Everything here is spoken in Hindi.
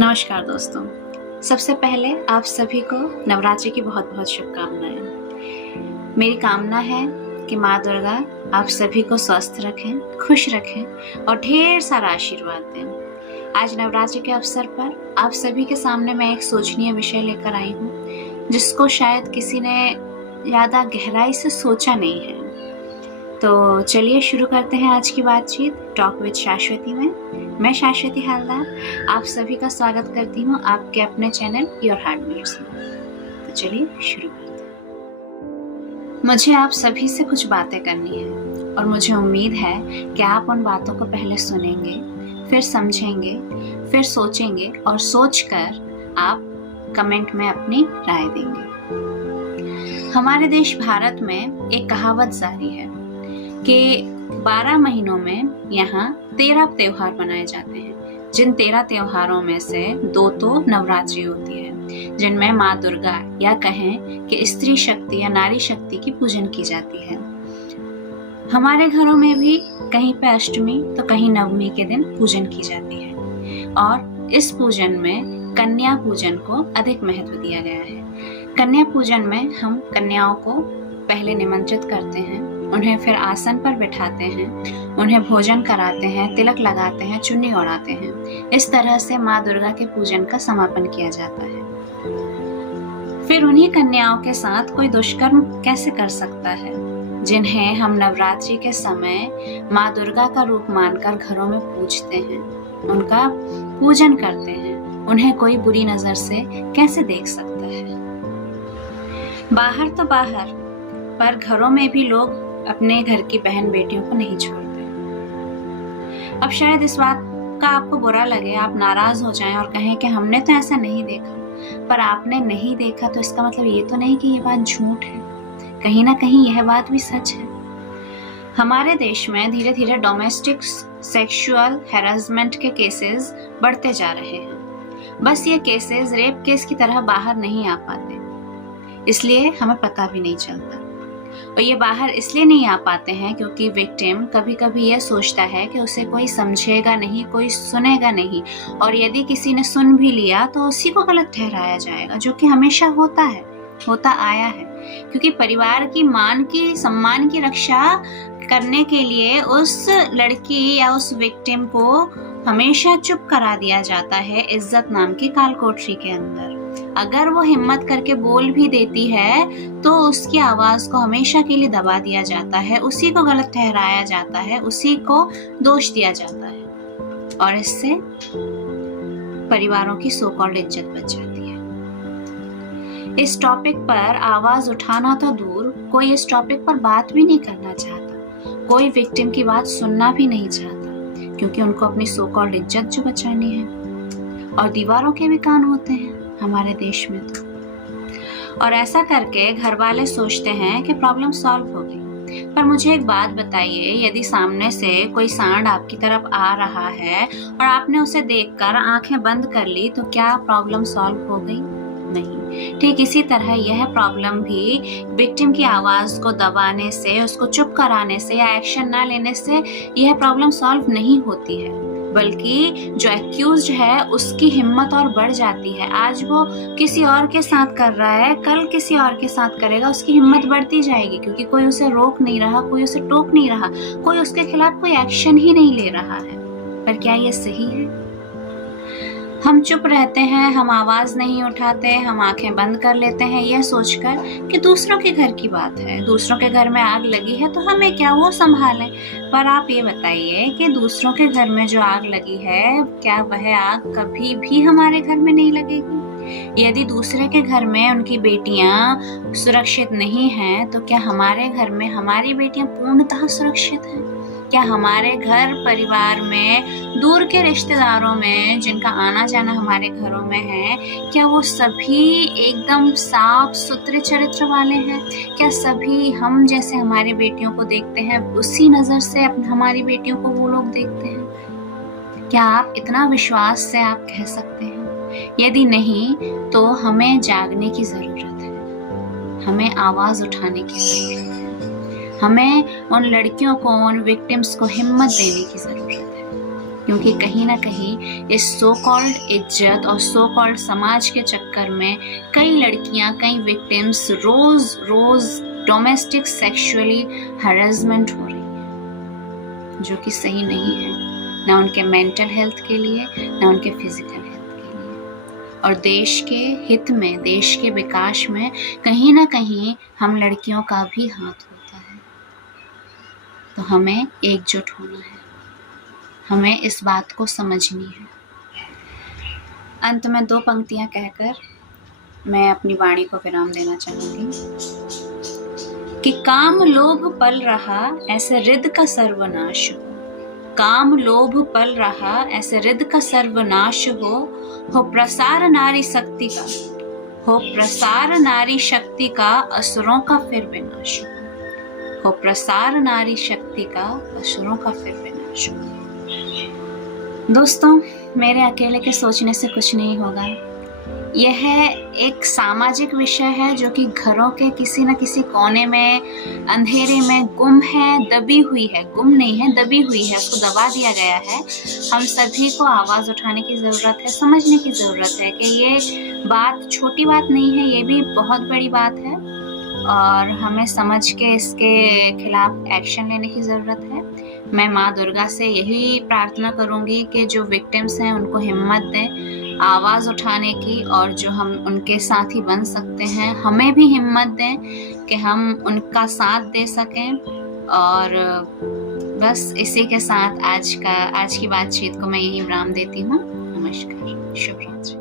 नमस्कार दोस्तों। सबसे पहले आप सभी को नवरात्रि की बहुत बहुत शुभकामनाएं। मेरी कामना है कि माँ दुर्गा आप सभी को स्वस्थ रखें, खुश रखें और ढेर सारा आशीर्वाद दें। आज नवरात्रि के अवसर पर आप सभी के सामने मैं एक सोचनीय विषय लेकर आई हूँ, जिसको शायद किसी ने ज़्यादा गहराई से सोचा नहीं है। तो चलिए शुरू करते हैं आज की बातचीत टॉक विद शाश्वती में। मैं शाश्वती हालदार आप सभी का स्वागत करती हूँ आपके अपने चैनल योर हार्टबीट्स में। तो चलिए शुरू करते हैं। मुझे आप सभी से कुछ बातें करनी है और मुझे उम्मीद है कि आप उन बातों को पहले सुनेंगे, फिर समझेंगे, फिर सोचेंगे और सोचकर आप कमेंट में अपनी राय देंगे। हमारे देश भारत में एक कहावत जारी है कि 12 महीनों में यहाँ 13 त्योहार मनाए जाते हैं, जिन 13 त्योहारों में से 2 तो नवरात्रि होती है, जिनमें माँ दुर्गा या कहें कि स्त्री शक्ति या नारी शक्ति की पूजन की जाती है। हमारे घरों में भी कहीं पे अष्टमी तो कहीं नवमी के दिन पूजन की जाती है और इस पूजन में कन्या पूजन को अधिक महत्व दिया गया है। कन्या पूजन में हम कन्याओं को पहले निमंत्रित करते हैं, उन्हें फिर आसन पर बिठाते हैं, उन्हें भोजन कराते हैं, तिलक लगाते हैं, चुन्नी ओढ़ाते हैं। इस तरह से माँ दुर्गा के पूजन का समापन किया जाता है। फिर उन्हीं कन्याओं के साथ कोई दुष्कर्म कैसे कर सकता है, जिन्हें हम नवरात्रि के समय माँ दुर्गा का रूप मानकर घरों में पूजते हैं, उनका पूजन करते हैं। उन्हें कोई बुरी नजर से कैसे देख सकता है। बाहर तो बाहर, पर घरों में भी लोग अपने घर की बहन बेटियों को नहीं छोड़ते। अब शायद इस बात का आपको बुरा लगे, आप नाराज हो जाएं और कहें कि हमने तो ऐसा नहीं देखा। पर आपने नहीं देखा तो इसका मतलब ये तो नहीं कि ये बात झूठ है। कहीं ना कहीं यह बात भी सच है। हमारे देश में धीरे धीरे डोमेस्टिक सेक्सुअल हैरेसमेंट के केसेस बढ़ते जा रहे हैं। बस ये केसेस रेप केस की तरह बाहर नहीं आ पाते, इसलिए हमें पता भी नहीं चलता। और ये बाहर इसलिए नहीं आ पाते हैं क्योंकि विक्टिम कभी कभी ये सोचता है कि उसे कोई समझेगा नहीं, कोई सुनेगा नहीं, और यदि किसी ने सुन भी लिया तो उसी को गलत ठहराया जाएगा, जो कि हमेशा होता आया है। क्योंकि परिवार की मान की सम्मान की रक्षा करने के लिए उस लड़की या उस विक्टिम को हमेशा चुप करा दिया जाता है इज्जत नाम की कालकोठरी के अंदर। अगर वो हिम्मत करके बोल भी देती है तो उसकी आवाज को हमेशा के लिए दबा दिया जाता है, उसी को गलत ठहराया जाता है, उसी को दोष दिया जाता है और इससे परिवारों की सो कॉल्ड इज्जत बच जाती है। इस टॉपिक पर आवाज उठाना तो दूर, कोई इस टॉपिक पर बात भी नहीं करना चाहता। कोई विक्टिम की बात सुनना भी नहीं चाहता, क्योंकि उनको अपनी सो कॉल्ड इज्जत जो बचानी है। और दीवारों के भी कान होते हैं हमारे देश में तो। और ऐसा करके घर वाले सोचते हैं कि प्रॉब्लम सॉल्व हो गई। पर मुझे एक बात बताइए, यदि सामने से कोई सांड आपकी तरफ आ रहा है और आपने उसे देखकर आंखें बंद कर ली, तो क्या प्रॉब्लम सॉल्व हो गई? नहीं। ठीक इसी तरह यह प्रॉब्लम भी विक्टिम की आवाज को दबाने से, उसको चुप कराने से या एक्शन ना लेने से यह प्रॉब्लम सॉल्व नहीं होती है, बल्कि जो एक्यूज्ड है उसकी हिम्मत और बढ़ जाती है। आज वो किसी और के साथ कर रहा है, कल किसी और के साथ करेगा, उसकी हिम्मत बढ़ती जाएगी, क्योंकि कोई उसे रोक नहीं रहा, कोई उसे टोक नहीं रहा, कोई उसके खिलाफ कोई एक्शन ही नहीं ले रहा है। पर क्या ये सही है? हम चुप रहते हैं, हम आवाज नहीं उठाते, हम आंखें बंद कर लेते हैं यह सोचकर कि दूसरों के घर की बात है, दूसरों के घर में आग लगी है तो हमें क्या, वो संभालें। पर आप ये बताइए कि दूसरों के घर में जो आग लगी है, क्या वह आग कभी भी हमारे घर में नहीं लगेगी? यदि दूसरे के घर में उनकी बेटियां सुरक्षित नहीं हैं, तो क्या हमारे घर में हमारी बेटियां पूर्णतः सुरक्षित हैं? क्या हमारे घर परिवार में, दूर के रिश्तेदारों में जिनका आना जाना हमारे घरों में है, क्या वो सभी एकदम साफ सुथरे चरित्र वाले हैं? क्या सभी हम जैसे हमारी बेटियों को देखते हैं उसी नजर से हमारी बेटियों को वो लोग देखते हैं? क्या आप इतना विश्वास से आप कह सकते हैं? यदि नहीं तो हमें जागने की जरूरत है, हमें आवाज उठाने की जरूरत है, हमें उन लड़कियों को, उन विक्टिम्स को हिम्मत देने की जरूरत है। क्योंकि कहीं ना कहीं इस सो कॉल्ड इज्जत और सो कॉल्ड समाज के चक्कर में कई लड़कियां, कई विक्टिम्स रोज रोज डोमेस्टिक सेक्सुअली हरेसमेंट हो रही है, जो कि सही नहीं है, ना उनके मेंटल हेल्थ के लिए, ना उनके फिजिकल हेल्थ के लिए। और देश के हित में, देश के विकास में कहीं ना कहीं हम लड़कियों का भी हाथ होता है। तो हमें एकजुट होना है, हमें इस बात को समझनी है। अंत में 2 पंक्तियां कहकर मैं अपनी वाणी को विराम देना चाहूंगी कि काम लोभ पल रहा ऐसे रिद का सर्वनाश हो, काम लोभ पल रहा ऐसे रिद का सर्वनाश हो प्रसार नारी शक्ति का, हो प्रसार नारी शक्ति का असुरों का फिर विनाश हो प्रसार नारी शक्ति का असुरों का फिर विनाश हो। दोस्तों, मेरे अकेले के सोचने से कुछ नहीं होगा। यह एक सामाजिक विषय है जो कि घरों के किसी न किसी कोने में, अंधेरे में गुम है, दबी हुई है। गुम नहीं है, दबी हुई है, उसको दबा दिया गया है। हम सभी को आवाज़ उठाने की ज़रूरत है, समझने की ज़रूरत है कि ये बात छोटी बात नहीं है, ये भी बहुत बड़ी बात है और हमें समझ के इसके खिलाफ एक्शन लेने की ज़रूरत है। मैं माँ दुर्गा से यही प्रार्थना करूँगी कि जो विक्टिम्स हैं उनको हिम्मत दें आवाज़ उठाने की, और जो हम उनके साथी बन सकते हैं हमें भी हिम्मत दें कि हम उनका साथ दे सकें। और बस इसी के साथ आज की बातचीत को मैं यही विराम देती हूँ। नमस्कार, शुभ रात्रि।